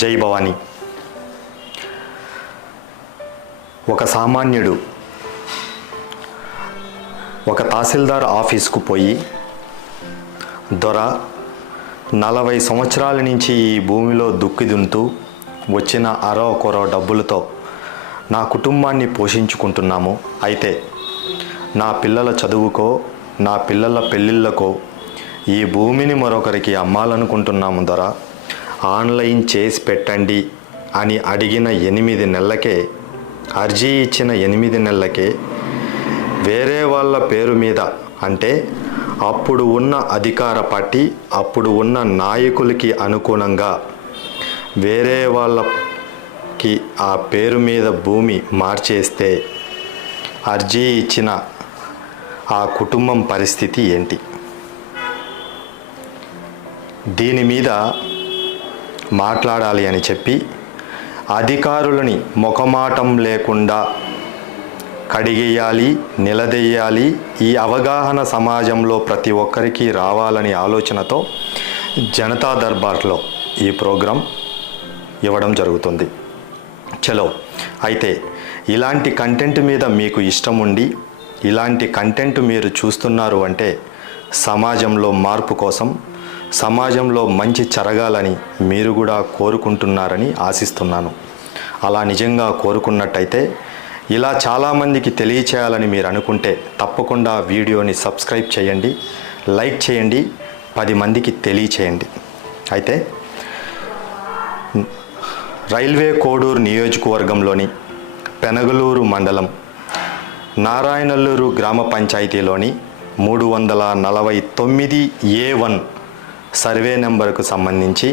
జై భవానీ. ఒక సామాన్యుడు ఒక తహసీల్దార్ ఆఫీస్కు పోయి, దొర 40 సంవత్సరాల నుంచి ఈ భూమిలో దుక్కిదుంటూ వచ్చిన అరకొర డబ్బులతో నా కుటుంబాన్ని పోషించుకుంటున్నాము. అయితే నా పిల్లల చదువుకో, నా పిల్లల పెళ్ళిళ్ళకో ఈ భూమిని మరొకరికి అమ్మాలనుకుంటున్నాము దొర, ఆన్లైన్ చేసి పెట్టండి అని అడిగిన 8 నెలలకే, అర్జీ ఇచ్చిన 8 నెలలకే వేరే వాళ్ళ పేరు మీద, అంటే అప్పుడు ఉన్న అధికార పార్టీ, అప్పుడు ఉన్న నాయకులకి అనుగుణంగా వేరే వాళ్ళకి ఆ పేరు మీద భూమి మార్చేస్తే అర్జీ ఇచ్చిన ఆ కుటుంబం పరిస్థితి ఏంటి? దీని మీద మాట్లాడాలి అని చెప్పి అధికారులని మొఖమాటం లేకుండా కడిగేయాలి, నిలదీయాలి, ఈ అవగాహన సమాజంలో ప్రతి ఒక్కరికి రావాలని ఆలోచనతో జనతా దర్బార్లో ఈ ప్రోగ్రాం ఇవ్వడం జరుగుతుంది. చలో, అయితే ఇలాంటి కంటెంట్ మీద మీకు ఇష్టం ఉండి ఇలాంటి కంటెంట్ మీరు చూస్తున్నారు అంటే సమాజంలో మార్పు కోసం, సమాజంలో మంచి జరగాలని మీరు కూడా కోరుకుంటున్నారని ఆశిస్తున్నాను. అలా నిజంగా కోరుకున్నట్టయితే, ఇలా చాలామందికి తెలియచేయాలని మీరు అనుకుంటే తప్పకుండా వీడియోని సబ్స్క్రైబ్ చేయండి, లైక్ చేయండి, 10 మందికి తెలియచేయండి. అయితే రైల్వే కోడూరు నియోజకవర్గంలోని పెనగలూరు మండలం నారాయణల్లూరు గ్రామ పంచాయతీలోని 349A1 సర్వే నెంబర్కు సంబంధించి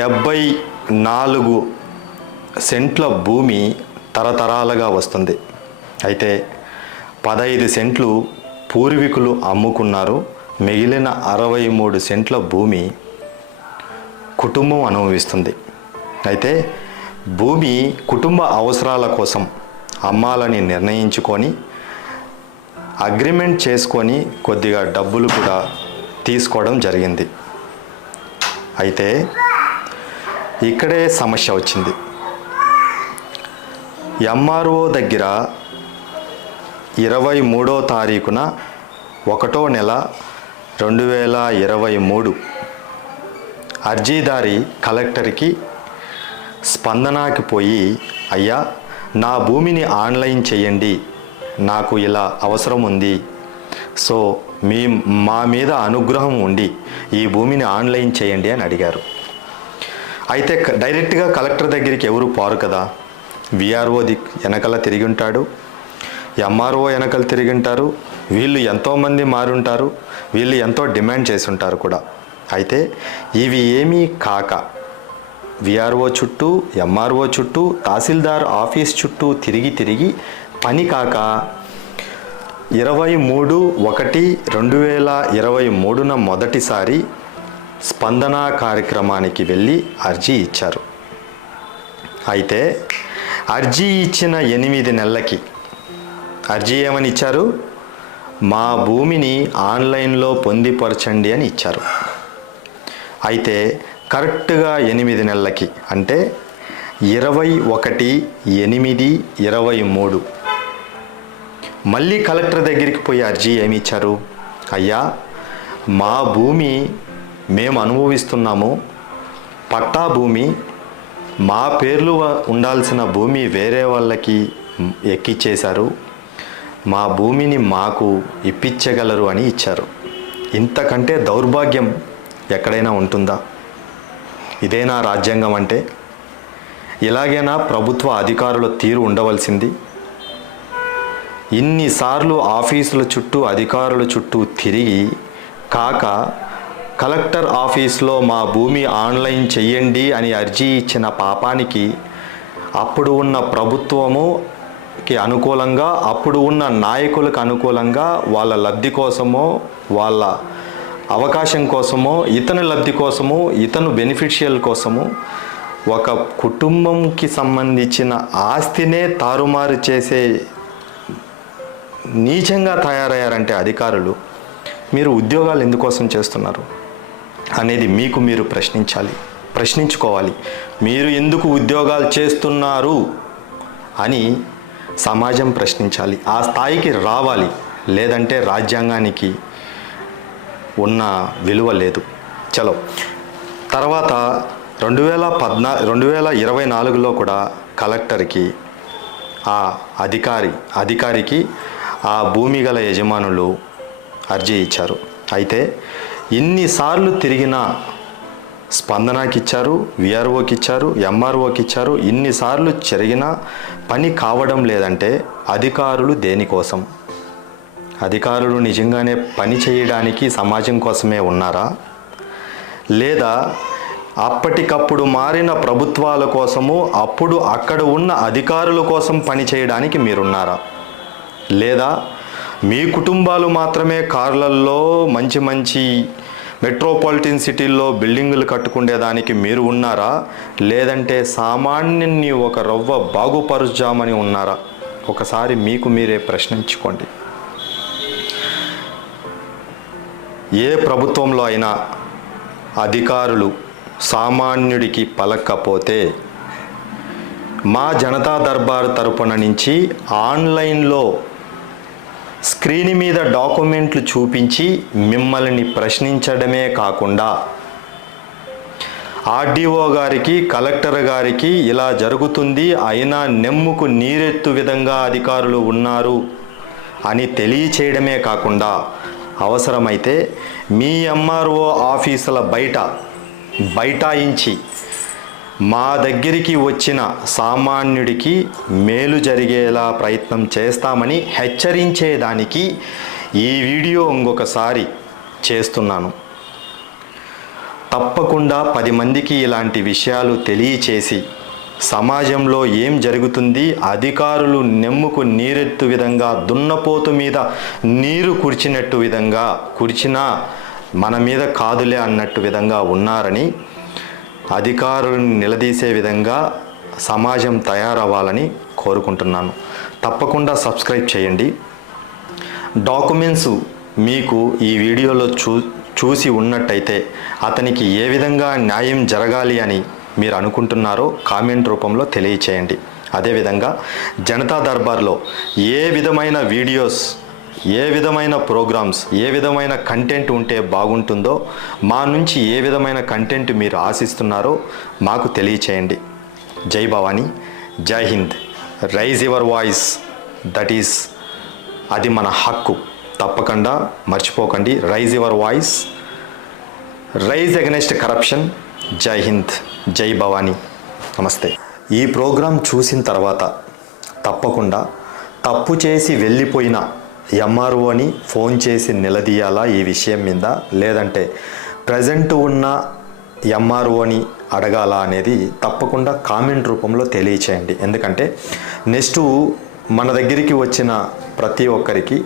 74 సెంట్ల భూమి తరతరాలుగా వస్తుంది. అయితే 15 సెంట్లు పూర్వీకులు అమ్ముకున్నారు. మిగిలిన 63 సెంట్ల భూమి కుటుంబం అనుభవిస్తుంది. అయితే భూమి కుటుంబ అవసరాల కోసం అమ్మాలని నిర్ణయించుకొని అగ్రిమెంట్ చేసుకొని కొద్దిగా డబ్బులు కూడా తీసుకోవడం జరిగింది. అయితే ఇక్కడే సమస్య వచ్చింది. ఎంఆర్ఓ దగ్గర 23వ తారీఖున 1వ నెల 2023 అర్జీదారి కలెక్టర్కి స్పందనకి పోయి, అయ్యా నా భూమిని ఆన్లైన్ చేయండి, నాకు ఇలా అవసరం ఉంది, సో మా మీద అనుగ్రహం ఉండి ఈ భూమిని ఆన్లైన్ చేయండి అని అడిగారు. అయితే డైరెక్ట్గా కలెక్టర్ దగ్గరికి ఎవరు పోరు కదా. విఆర్ఓ వెనకల తిరిగి ఉంటాడు, ఎంఆర్ఓ వెనకలు తిరిగి ఉంటారు, వీళ్ళు ఎంతోమంది మారుంటారు, వీళ్ళు ఎంతో డిమాండ్ చేసి ఉంటారు కూడా. అయితే ఇవి ఏమీ కాక విఆర్ఓ చుట్టూ, ఎంఆర్ఓ చుట్టూ, తహసీల్దార్ ఆఫీస్ చుట్టూ తిరిగి పని కాక 23/1/2023 మొదటిసారి స్పందన కార్యక్రమానికి వెళ్ళి అర్జీ ఇచ్చారు. అయితే అర్జీ ఇచ్చిన 8 నెలలకి అర్జీ ఏమని ఇచ్చారు? మా భూమిని ఆన్లైన్లో పొందిపరచండి అని ఇచ్చారు. అయితే కరెక్ట్గా 8 నెలలకి, అంటే 21/8/23 మళ్ళీ కలెక్టర్ దగ్గరికి పోయి అర్జీ ఏమి ఇచ్చారు? అయ్యా మా భూమి మేము అనుభవిస్తున్నాము, పట్టా భూమి, మా పేర్లు ఉండాల్సిన భూమి వేరే వాళ్ళకి ఎక్కిచ్చేశారు, మా భూమిని మాకు ఇప్పించగలరు అని ఇచ్చారు. ఇంతకంటే దౌర్భాగ్యం ఎక్కడైనా ఉంటుందా? ఇదేనా రాజ్యాంగం అంటే? ఇలాగైనా ప్రభుత్వ అధికారుల తీరు ఉండవలసింది. ఇన్నిసార్లు ఆఫీసుల చుట్టూ, అధికారుల చుట్టూ తిరిగి కాక కలెక్టర్ ఆఫీస్లో మా భూమి ఆన్లైన్ చెయ్యండి అని అర్జీ ఇచ్చిన పాపానికి అప్పుడు ఉన్న ప్రభుత్వముకి అనుకూలంగా, అప్పుడు ఉన్న నాయకులకు అనుకూలంగా వాళ్ళ లబ్ధి కోసమో, వాళ్ళ అవకాశం కోసమో, ఇతను లబ్ధి కోసమో, ఇతను బెనిఫిషియల్ కోసమో ఒక కుటుంబంకి సంబంధించిన ఆస్తినే తారుమారు చేసే నీచంగా తయారయ్యారంటే అధికారులు, మీరు ఉద్యోగాలు ఎందుకోసం చేస్తున్నారు అనేది మీకు మీరు ప్రశ్నించాలి. ప్రశ్నించుకోవాలి. మీరు ఎందుకు ఉద్యోగాలు చేస్తున్నారు అని సమాజం ప్రశ్నించాలి. ఆ స్థాయికి రావాలి. లేదంటే రాజ్యాంగానికి ఉన్న విలువ లేదు. చలో, తర్వాత 2024లో కూడా కలెక్టర్కి ఆ అధికారికి ఆ భూమి గల యజమానులు అర్జీ ఇచ్చారు. అయితే ఇన్నిసార్లు తిరిగినా స్పందనకి ఇచ్చారు, విఆర్ఓకి ఇచ్చారు, ఎంఆర్ఓకి ఇచ్చారు. ఇన్నిసార్లు జరిగినా పని కావడం లేదంటే అధికారులు దేనికోసం? అధికారులు నిజంగానే పని చేయడానికి సమాజం కోసమే ఉన్నారా? లేదా అప్పటికప్పుడు మారిన ప్రభుత్వాల కోసము అప్పుడు అక్కడ ఉన్న అధికారుల కోసం పని చేయడానికి మీరున్నారా? లేదా మీ కుటుంబాలు మాత్రమే కార్లల్లో మంచి మంచి మెట్రోపాలిటన్ సిటీల్లో బిల్డింగులు కట్టుకునేదానికి మీరు ఉన్నారా? లేదంటే సామాన్యుని ఒక రవ్వ బాగుపరుచామని ఉన్నారా? ఒకసారి మీకు మీరే ప్రశ్నించుకోండి. ఏ ప్రభుత్వంలో అయినా అధికారులు సామాన్యుడికి పలక్కపోతే మా జనతా దర్బార్ తరపున నుంచి ఆన్లైన్లో స్క్రీన్ మీద డాక్యుమెంట్లు చూపించి మిమ్మల్ని ప్రశ్నించడమే కాకుండా ఆర్డీఓ గారికి, కలెక్టర్ గారికి ఇలా జరుగుతుంది, అయినా నెమ్ముకు నీరెత్తు విధంగా అధికారులు ఉన్నారు అని తెలియచేయడమే కాకుండా అవసరమైతే మీ ఎంఆర్ఓ ఆఫీసుల బైఠాయించి మా దగ్గరికి వచ్చిన సామాన్యుడికి మేలు జరిగేలా ప్రయత్నం చేస్తామని హెచ్చరించేదానికి ఈ వీడియో ఇంకొకసారి చేస్తున్నాను. తప్పకుండా 10 మందికి ఇలాంటి విషయాలు తెలియచేసి సమాజంలో ఏం జరుగుతుంది, అధికారులు నెమ్ముకు నీరెత్తు విధంగా, దున్నపోతు మీద నీరు కుర్చినట్టు విధంగా, కుర్చినా మన మీద కాదులే అన్నట్టు విధంగా ఉన్నారని అధికారులను నిలదీసే విధంగా సమాజం తయారవ్వాలని కోరుకుంటున్నాను. తప్పకుండా సబ్స్క్రైబ్ చేయండి. డాక్యుమెంట్స్ మీకు ఈ వీడియోలో చూసి ఉన్నట్టయితే అతనికి ఏ విధంగా న్యాయం జరగాలి అని మీరు అనుకుంటున్నారో కామెంట్ రూపంలో తెలియచేయండి. అదేవిధంగా జనతా దర్బార్లో ఏ విధమైన వీడియోస్, ఏ విధమైన ప్రోగ్రామ్స్, ఏ విధమైన కంటెంట్ ఉంటే బాగుంటుందో, మా నుంచి ఏ విధమైన కంటెంట్ మీరు ఆశిస్తున్నారో మాకు తెలియచేయండి. జై భవానీ, జై హింద్. రైజ్ యువర్ వాయిస్, అది మన హక్కు. తప్పకుండా మర్చిపోకండి. Raise your voice, raise against corruption. Jai Hind, జై భవానీ. నమస్తే. ఈ ప్రోగ్రాం చూసిన తర్వాత తప్పకుండా తప్పు చేసి వెళ్ళిపోయిన ఎంఆర్ఓని ఫోన్ చేసి నిలదీయాలా ఈ విషయం మీద, లేదంటే ప్రజెంట్ ఉన్న ఎంఆర్ఓని అడగాలా అనేది తప్పకుండా కామెంట్ రూపంలో తెలియచేయండి. ఎందుకంటే నెక్స్ట్ మన దగ్గరికి వచ్చిన ప్రతి ఒక్కరికి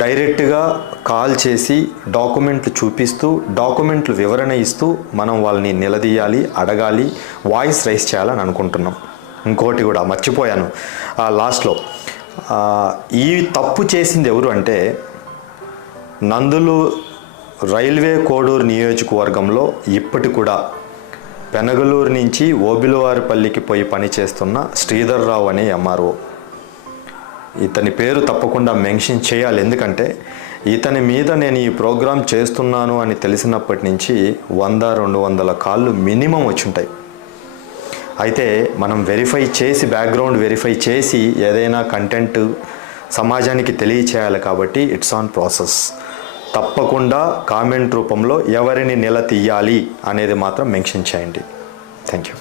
డైరెక్ట్గా కాల్ చేసి డాక్యుమెంట్లు చూపిస్తూ, డాక్యుమెంట్లు వివరణ ఇస్తూ మనం వాళ్ళని నిలదీయాలి, అడగాలి, వాయిస్ రైజ్ చేయాలని అనుకుంటున్నాం. ఇంకోటి కూడా మర్చిపోయాను లాస్ట్లో, ఈ తప్పు చేసింది ఎవరు అంటే నందులు రైల్వే కోడూరు నియోజకవర్గంలో ఇప్పటి కూడా పెనగలూరు నుంచి ఓబిలవారిపల్లికి పోయి పనిచేస్తున్న శ్రీధర్ రావు అనే ఎంఆర్ఓ. ఇతని పేరు తప్పకుండా మెన్షన్ చేయాలి. ఎందుకంటే ఇతని మీద నేను ఈ ప్రోగ్రాం చేస్తున్నాను అని తెలిసినప్పటి నుంచి 100-200 కాళ్ళు మినిమం వచ్చుంటాయి. అయితే మనం వెరిఫై చేసి, బ్యాక్గ్రౌండ్ వెరిఫై చేసి ఏదైనా కంటెంట్ సమాజానికి తెలియచేయాలి. కాబట్టి ఇట్స్ ఆన్ ప్రాసెస్. తప్పకుండా కామెంట్ రూపంలో ఎవరిని నిలదీయాలి అనేది మాత్రం మెన్షన్ చేయండి. Thank you.